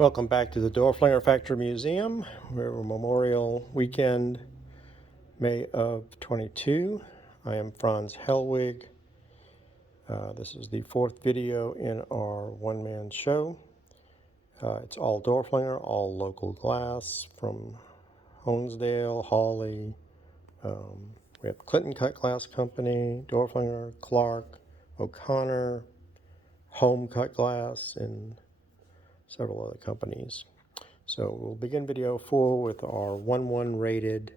Welcome back to the Dorflinger Factory Museum. We're Memorial Weekend, May of 22. I am Franz Hellwig. This is the fourth video in our one-man show. It's all Dorflinger, all local glass from Honesdale, Hawley. We have Clinton Cut Glass Company, Dorflinger, Clark, O'Connor, Home Cut Glass, and several other companies. So we'll begin video 4 with our 1-1 rated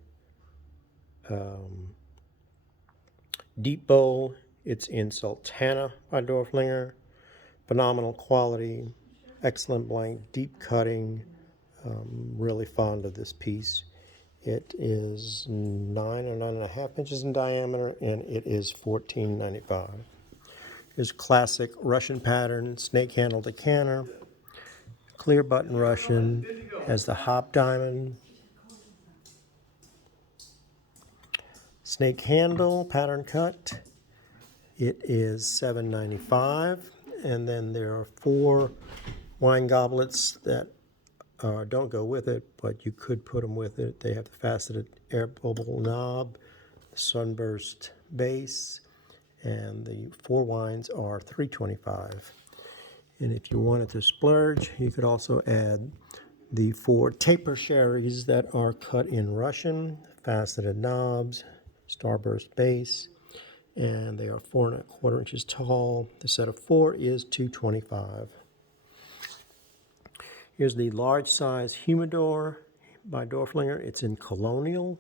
deep bowl. It's in Sultana by Dorflinger. Phenomenal quality, excellent blank, deep cutting. Really fond of this piece. It is 9 or 9.5 inches in diameter, and it is $14.95. Here's classic Russian pattern snake handle decanter. Clear button Russian, has the hop diamond. Snake handle, pattern cut. It is $7.95. And then there are 4 wine goblets that don't go with it, but you could put them with it. They have the faceted air bubble knob, sunburst base, and the 4 wines are $3.25. And if you wanted to splurge, you could also add the 4 taper sherries that are cut in Russian, faceted knobs, starburst base, and they are 4¼ inches tall. The set of 4 is $2.25. Here's the large size Humidor by Dorflinger. It's in Colonial.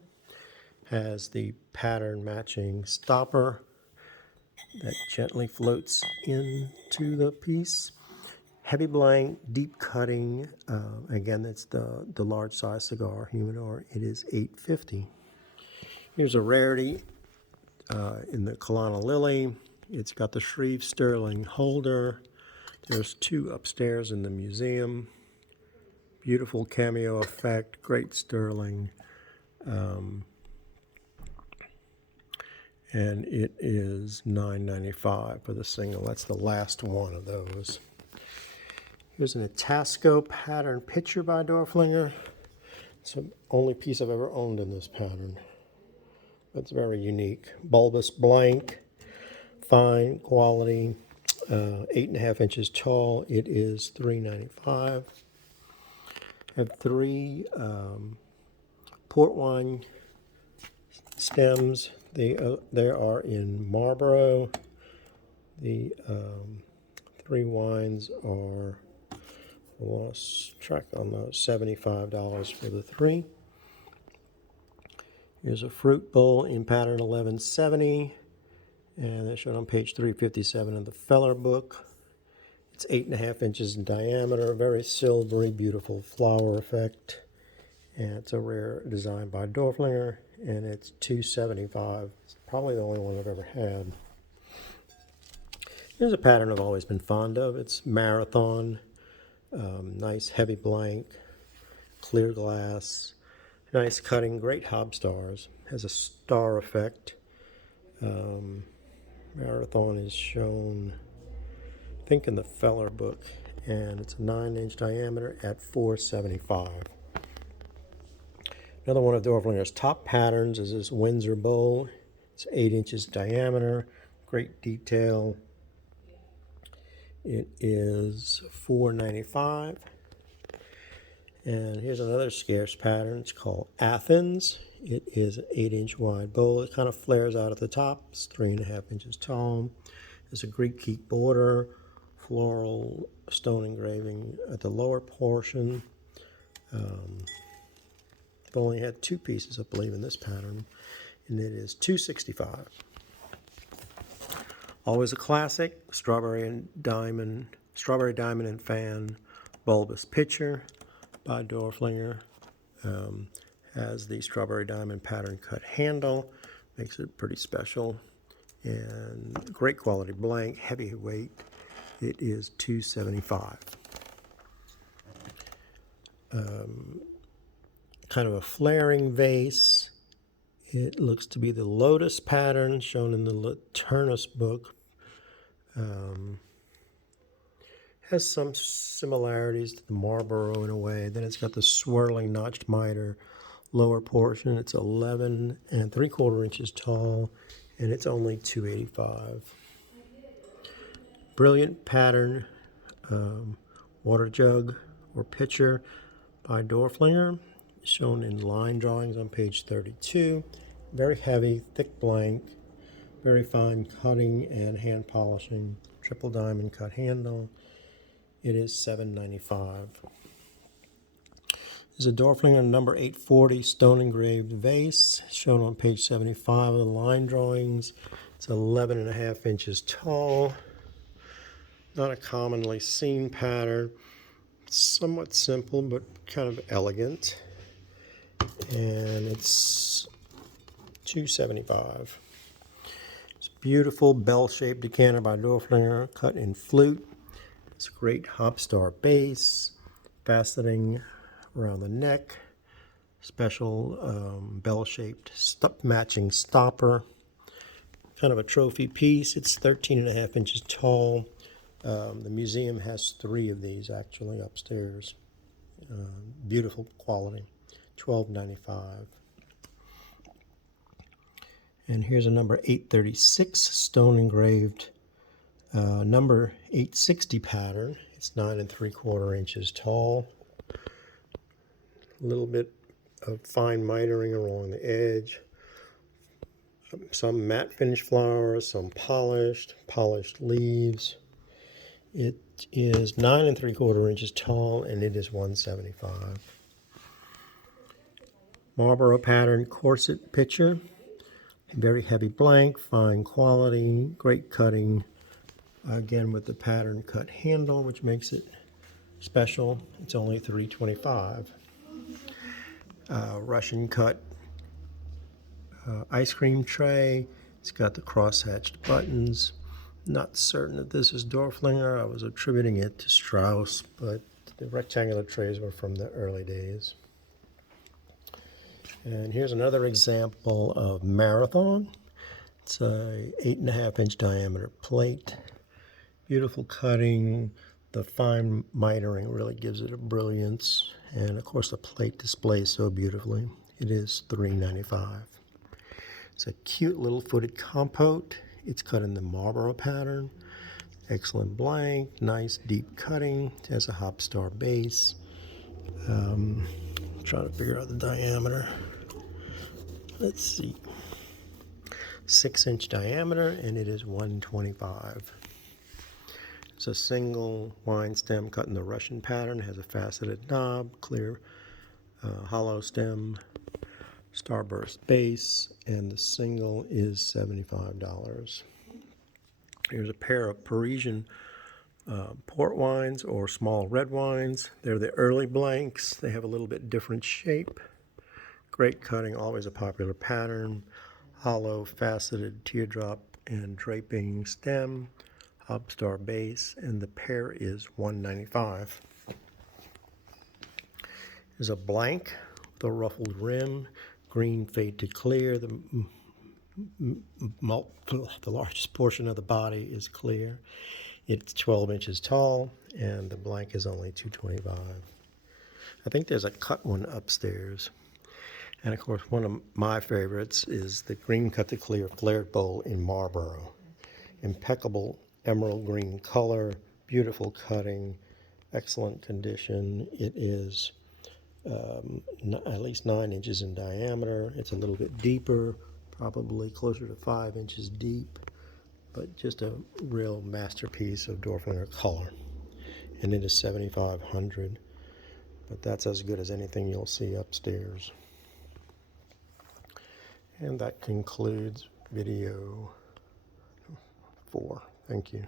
Has the pattern matching stopper that gently floats into the piece. Heavy blank, deep cutting. Again, that's the large size cigar Humidor. It is $8.50. Here's a rarity in the Kalana Lily. It's got the Shreve Sterling holder. There's 2 upstairs in the museum. Beautiful cameo effect, great sterling. And it is $9.95 for the single. That's the last one of those. Here's an Itasco pattern picture by Dorflinger. It's the only piece I've ever owned in this pattern. It's very unique. Bulbous blank, fine quality, 8.5 inches tall. It is $3.95. I have 3 port wine stems. They are in Marlboro. The 3 wines are, lost track on those, $75 for the 3. Here's a fruit bowl in pattern 1170, and that's shown on page 357 of the Feller book. It's 8.5 inches in diameter, very silvery, beautiful flower effect, and it's a rare design by Dorflinger, and it's $2.75. It's probably the only one I've ever had. Here's a pattern I've always been fond of. It's Marathon, nice heavy blank, clear glass. Nice cutting, great hob stars. Has a star effect. Marathon is shown, I think, in the Feller book, and it's a 9-inch diameter at $4.75. Another one of Dorflinger's top patterns is this Windsor bowl. It's 8 inches diameter, great detail. It is $4.95. And here's another scarce pattern. It's called Athens. It is an 8-inch wide bowl. It kind of flares out at the top. It's 3.5 inches tall. There's a Greek keep border, floral stone engraving at the lower portion. I've only had 2 pieces, I believe, in this pattern, and it is $2.65. Always a classic, strawberry diamond and fan bulbous pitcher by Dorflinger. Has the strawberry diamond pattern cut handle, makes it pretty special, and great quality blank, heavy weight. It is $2.75. Kind of a flaring vase. It looks to be the Lotus pattern shown in the Laternus book. Has some similarities to the Marlboro in a way. Then it's got the swirling notched miter lower portion. It's 11 3/4 inches tall, and it's only $2.85. Brilliant pattern water jug or pitcher by Dorflinger, shown in line drawings on page 32. Very heavy, thick blank, very fine cutting and hand polishing, triple diamond cut handle. It is $7.95. There's a Dorflinger number 840 stone engraved vase, shown on page 75 of the line drawings. It's 11.5 inches tall. Not a commonly seen pattern. Somewhat simple, but kind of elegant. And it's $2.75. It's a beautiful bell-shaped decanter by Dorflinger, cut in flute. It's a great hopstar base, faceting around the neck, special bell-shaped matching stopper. Kind of a trophy piece. It's 13.5 inches tall. The museum has 3 of these actually upstairs. Beautiful quality. $12.95. And here's a number 836 stone engraved number 860 pattern. It's 9 3/4 inches tall. A little bit of fine mitering along the edge. Some matte finish flowers, some polished leaves. It is 9 3/4 inches tall, and it is $1.75. Marlboro pattern corset pitcher. Very heavy blank, fine quality, great cutting. Again with the pattern cut handle, which makes it special. It's only $3.25. Russian cut ice cream tray. It's got the cross-hatched buttons. Not certain that this is Dorflinger. I was attributing it to Strauss, but the rectangular trays were from the early days. And here's another example of Marathon. It's a 8.5 inch diameter plate. Beautiful cutting. The fine mitering really gives it a brilliance. And of course the plate displays so beautifully. It is $3.95. It's a cute little footed compote. It's cut in the Marlboro pattern. Excellent blank, nice deep cutting. It has a hopstar base. Trying to figure out the diameter. Let's see. 6-inch diameter, and it is $1.25. It's a single wine stem cut in the Russian pattern. It has a faceted knob, clear hollow stem, starburst base, and the single is $75. Here's a pair of Parisian port wines or small red wines. They're the early blanks. They have a little bit different shape. Great cutting, always a popular pattern. Hollow, faceted teardrop and draping stem, hopstar base, and the pair is $1.95. There's a blank with a ruffled rim, green fade to clear. The largest portion of the body is clear. It's 12 inches tall, and the blank is only $2.25. I think there's a cut one upstairs. And of course, one of my favorites is the green cut to clear flared bowl in Marlboro. Impeccable emerald green color, beautiful cutting, excellent condition. It is at least 9 inches in diameter. It's a little bit deeper, probably closer to 5 inches deep, but just a real masterpiece of Dorflinger color. And it is $7,500, but that's as good as anything you'll see upstairs. And that concludes video 4. Thank you.